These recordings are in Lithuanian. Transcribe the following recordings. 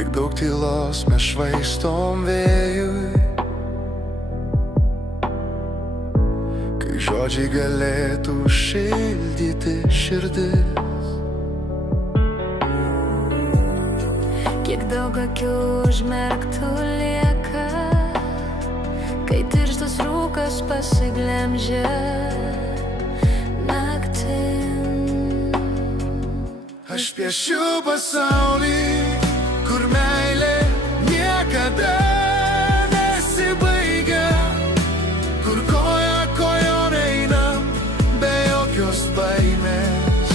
Kiek daug tylos mes švaistom vėjui, kai žodžiai galėtų šildyti širdis. Kiek daug akių užmerktų lieka, kai tirštas rūkas pasiglemžia naktim. Aš piešiu pasaulį, kur meilė niekada nesibaigia, kur koja kojon einam be jokios baimės,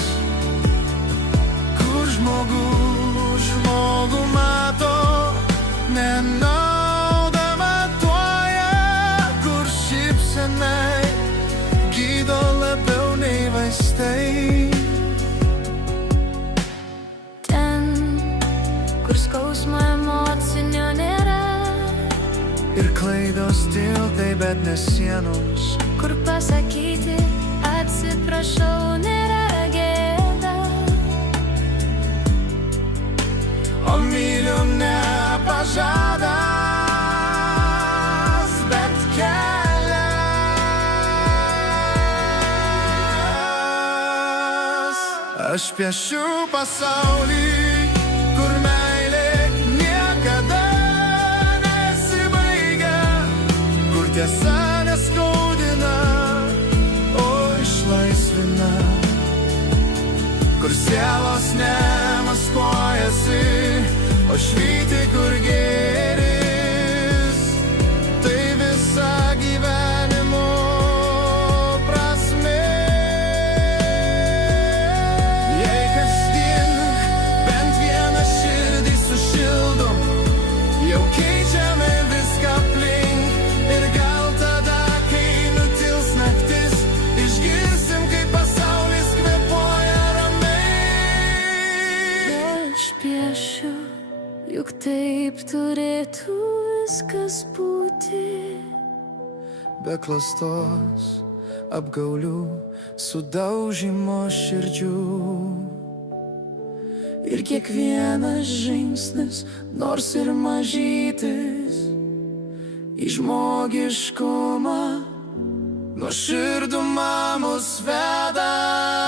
kur žmogus žmogų mato nenaudą matuoja, kur šypsenai gydo labiau nei vaistai. Kur skausmo emocinio nėra Ir klaidos tiltai, bet ne sienos, kur pasakyti atsiprašau nėra gėda. o myliu ne pažadas, bet kelias. Aš piešiu pasaulį, kur meilė niekada nesibaigia, kur tiesa neskaudina, o išlaisvina, kur sielos nemaskuojasi, o švyti kur gėris. Tai visa gyvenimo prasmė. Jei kasdien bent vieną širdį sušildom, jau keičiame viską aplink. Ir gal tada, kai nutils naktis, išgirsim, kaip pasaulis kvėpuoja ramiai. Aš piešiu, juk taip turėtų viskas būti. Be klastos, apgaulių, sudaužymo širdžių. Ir kiekvienas žingsnis, nors ir mažytis, į žmogiškumą, nuoširdumą mus veda.